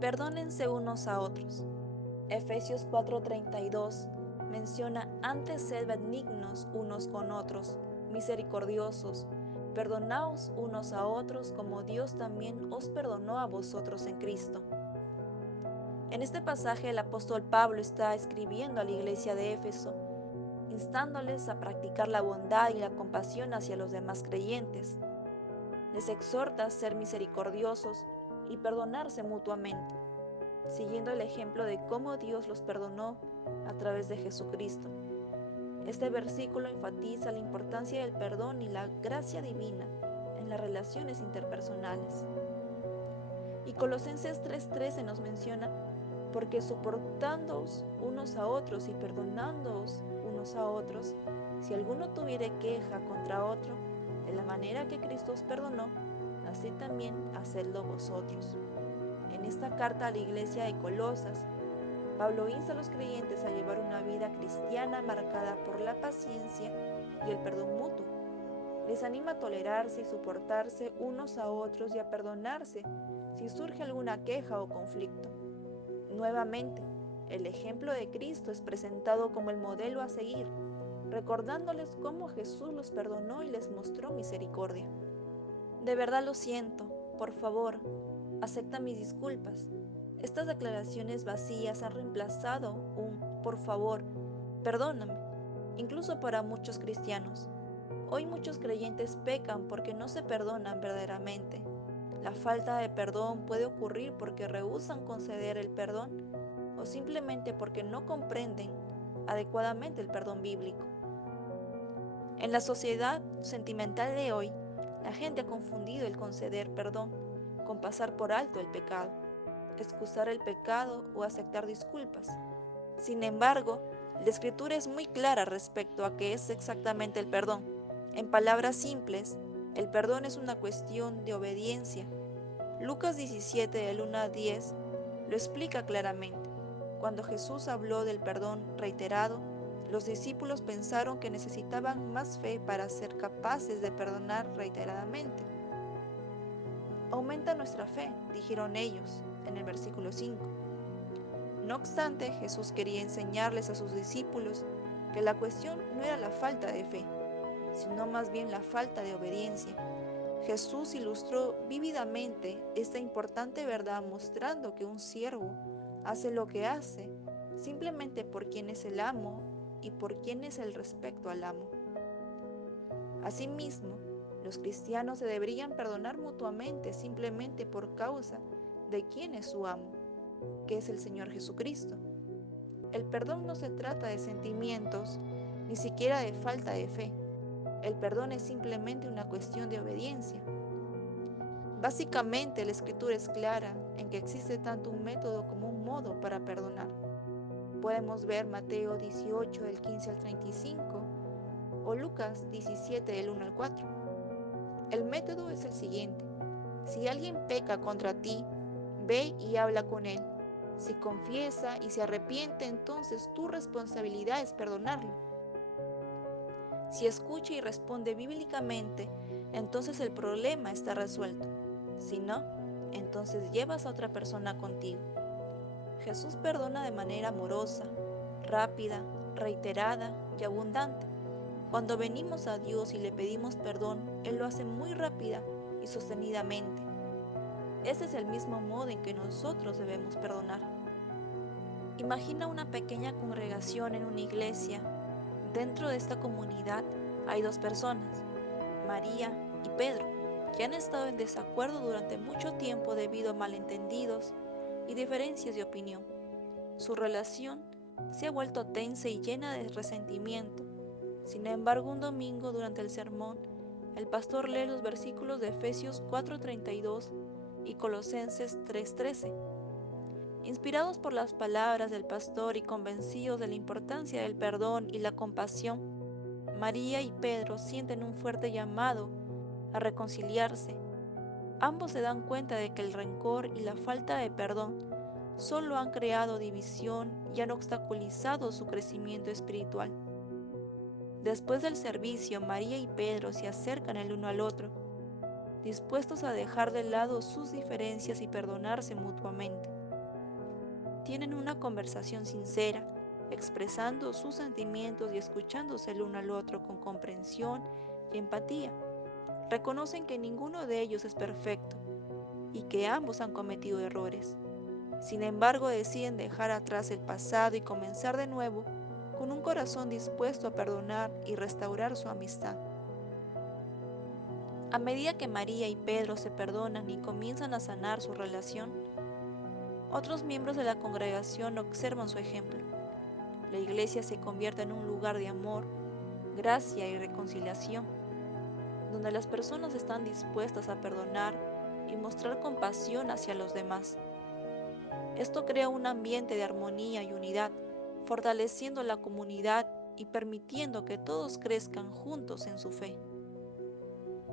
Perdónense unos a otros. Efesios 4:32 menciona: antes sed benignos unos con otros, misericordiosos, perdonaos unos a otros como Dios también os perdonó a vosotros en Cristo. En este pasaje el apóstol Pablo está escribiendo a la iglesia de Éfeso, instándoles a practicar la bondad y la compasión hacia los demás creyentes. Les exhorta a ser misericordiosos y perdonarse mutuamente, siguiendo el ejemplo de cómo Dios los perdonó a través de Jesucristo. Este versículo enfatiza la importancia del perdón y la gracia divina en las relaciones interpersonales. Y Colosenses 3:13 nos menciona: porque soportándoos unos a otros y perdonándoos unos a otros, si alguno tuviere queja contra otro, de la manera que Cristo os perdonó, así también hacedlo vosotros. En esta carta a la iglesia de Colosas, Pablo insta a los creyentes a llevar una vida cristiana marcada por la paciencia y el perdón mutuo. Les anima a tolerarse y soportarse unos a otros y a perdonarse si surge alguna queja o conflicto. Nuevamente, el ejemplo de Cristo es presentado como el modelo a seguir, recordándoles cómo Jesús los perdonó y les mostró misericordia. De verdad lo siento, por favor, acepta mis disculpas. Estas declaraciones vacías han reemplazado un por favor, perdóname, incluso para muchos cristianos. Hoy muchos creyentes pecan porque no se perdonan verdaderamente. La falta de perdón puede ocurrir porque rehúsan conceder el perdón o simplemente porque no comprenden adecuadamente el perdón bíblico. En la sociedad sentimental de hoy, la gente ha confundido el conceder perdón con pasar por alto el pecado, excusar el pecado o aceptar disculpas. Sin embargo, la Escritura es muy clara respecto a qué es exactamente el perdón. En palabras simples, el perdón es una cuestión de obediencia. Lucas 17, del 1 al 10, lo explica claramente. Cuando Jesús habló del perdón reiterado, los discípulos pensaron que necesitaban más fe para ser capaces de perdonar reiteradamente. Aumenta nuestra fe, dijeron ellos, en el versículo 5. No obstante, Jesús quería enseñarles a sus discípulos que la cuestión no era la falta de fe, sino más bien la falta de obediencia. Jesús ilustró vívidamente esta importante verdad mostrando que un siervo hace lo que hace simplemente por quien es el amo y por quien es el respecto al amo. Asimismo, los cristianos se deberían perdonar mutuamente simplemente por causa de quién es su amo, que es el Señor Jesucristo. El perdón no se trata de sentimientos, ni siquiera de falta de fe. El perdón es simplemente una cuestión de obediencia. Básicamente, la Escritura es clara en que existe tanto un método como un modo para perdonar. Podemos ver Mateo 18, del 15 al 35, o Lucas 17, del 1 al 4. El método es el siguiente: si alguien peca contra ti, ve y habla con él. Si confiesa y se arrepiente, entonces tu responsabilidad es perdonarlo. Si escucha y responde bíblicamente, entonces el problema está resuelto. Si no, entonces llevas a otra persona contigo. Jesús perdona de manera amorosa, rápida, reiterada y abundante. Cuando venimos a Dios y le pedimos perdón, Él lo hace muy rápida y sostenidamente. Ese es el mismo modo en que nosotros debemos perdonar. Imagina una pequeña congregación en una iglesia. Dentro de esta comunidad hay dos personas, María y Pedro, que han estado en desacuerdo durante mucho tiempo debido a malentendidos y diferencias de opinión. Su relación se ha vuelto tensa y llena de resentimiento. Sin embargo, un domingo durante el sermón, el pastor lee los versículos de Efesios 4:32 y Colosenses 3:13. Inspirados por las palabras del pastor y convencidos de la importancia del perdón y la compasión, María y Pedro sienten un fuerte llamado a reconciliarse. Ambos se dan cuenta de que el rencor y la falta de perdón solo han creado división y han obstaculizado su crecimiento espiritual. Después del servicio, María y Pedro se acercan el uno al otro, dispuestos a dejar de lado sus diferencias y perdonarse mutuamente. tienen una conversación sincera, expresando sus sentimientos y escuchándose el uno al otro con comprensión y empatía. Reconocen que ninguno de ellos es perfecto y que ambos han cometido errores. Sin embargo, deciden dejar atrás el pasado y comenzar de nuevo con un corazón dispuesto a perdonar y restaurar su amistad. A medida que María y Pedro se perdonan y comienzan a sanar su relación, otros miembros de la congregación observan su ejemplo. La iglesia se convierte en un lugar de amor, gracia y reconciliación, donde las personas están dispuestas a perdonar y mostrar compasión hacia los demás. Esto crea un ambiente de armonía y unidad, fortaleciendo la comunidad y permitiendo que todos crezcan juntos en su fe.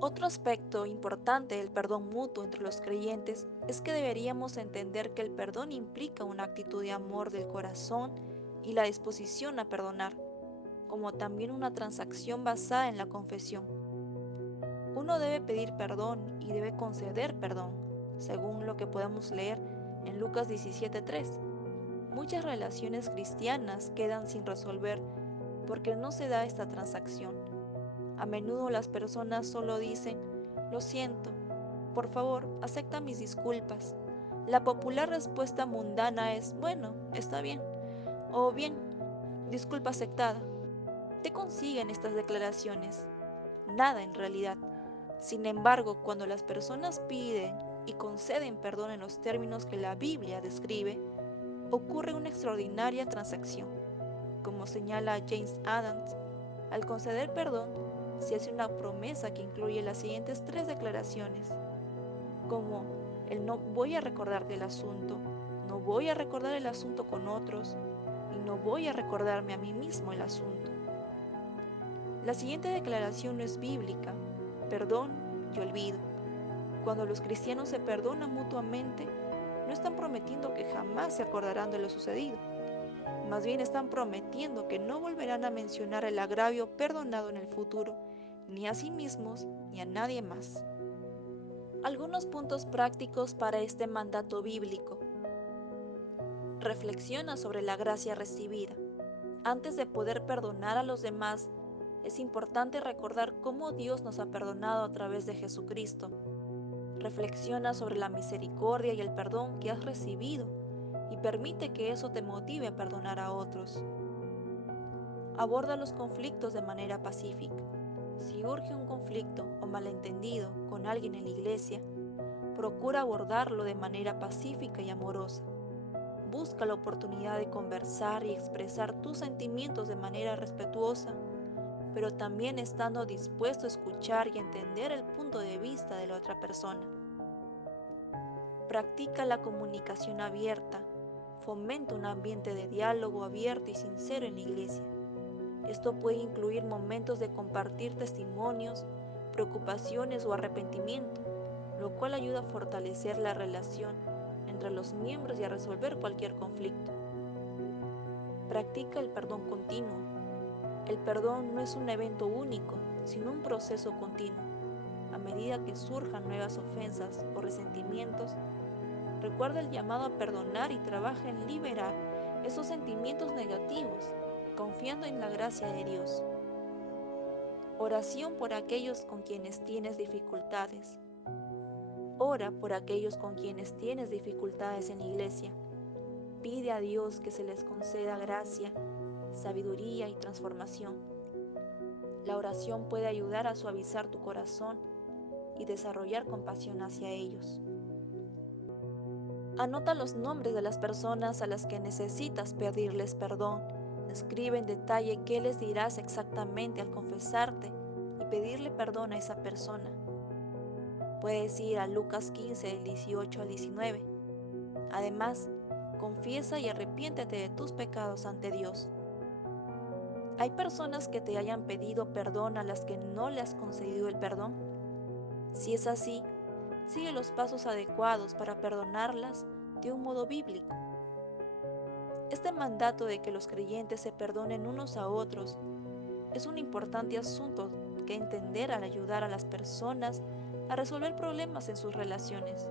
Otro aspecto importante del perdón mutuo entre los creyentes es que deberíamos entender que el perdón implica una actitud de amor del corazón y la disposición a perdonar, como también una transacción basada en la confesión. Uno debe pedir perdón y debe conceder perdón, según lo que podemos leer en Lucas 17:3. Muchas relaciones cristianas quedan sin resolver porque no se da esta transacción. A menudo las personas solo dicen, lo siento, por favor, acepta mis disculpas. La popular respuesta mundana es, bueno, está bien, o bien, disculpa aceptada. ¿Qué consiguen estas declaraciones? Nada en realidad. Sin embargo, cuando las personas piden y conceden perdón en los términos que la Biblia describe, ocurre una extraordinaria transacción. Como señala James Adams, al conceder perdón, se hace una promesa que incluye las siguientes tres declaraciones, como el no voy a recordarte el asunto, no voy a recordar el asunto con otros y no voy a recordarme a mí mismo el asunto. La siguiente declaración no es bíblica, perdón y olvido. Cuando los cristianos se perdonan mutuamente, no están prometiendo que jamás se acordarán de lo sucedido. Más bien están prometiendo que no volverán a mencionar el agravio perdonado en el futuro, ni a sí mismos ni a nadie más. Algunos puntos prácticos para este mandato bíblico. Reflexiona sobre la gracia recibida. Antes de poder perdonar a los demás, es importante recordar cómo Dios nos ha perdonado a través de Jesucristo. Reflexiona sobre la misericordia y el perdón que has recibido y permite que eso te motive a perdonar a otros. Aborda los conflictos de manera pacífica. Si urge un conflicto o malentendido con alguien en la iglesia, procura abordarlo de manera pacífica y amorosa. Busca la oportunidad de conversar y expresar tus sentimientos de manera respetuosa, pero también estando dispuesto a escuchar y entender el punto de vista de la otra persona. Practica la comunicación abierta. Fomenta un ambiente de diálogo abierto y sincero en la iglesia. Esto puede incluir momentos de compartir testimonios, preocupaciones o arrepentimiento, lo cual ayuda a fortalecer la relación entre los miembros y a resolver cualquier conflicto. Practica el perdón continuo. El perdón no es un evento único, sino un proceso continuo. A medida que surjan nuevas ofensas o resentimientos, recuerda el llamado a perdonar y trabaja en liberar esos sentimientos negativos, confiando en la gracia de Dios. Oración por aquellos con quienes tienes dificultades. Ora por aquellos con quienes tienes dificultades en la iglesia. Pide a Dios que se les conceda gracia, sabiduría y transformación. La oración puede ayudar a suavizar tu corazón y desarrollar compasión hacia ellos. Anota los nombres de las personas a las que necesitas pedirles perdón. Escribe en detalle qué les dirás exactamente al confesarte y pedirle perdón a esa persona. Puedes ir a Lucas 15, del 18 al 19. Además, confiesa y arrepiéntete de tus pecados ante Dios. ¿Hay personas que te hayan pedido perdón a las que no le has concedido el perdón? Si es así, sigue los pasos adecuados para perdonarlas de un modo bíblico. Este mandato de que los creyentes se perdonen unos a otros es un importante asunto que entender al ayudar a las personas a resolver problemas en sus relaciones.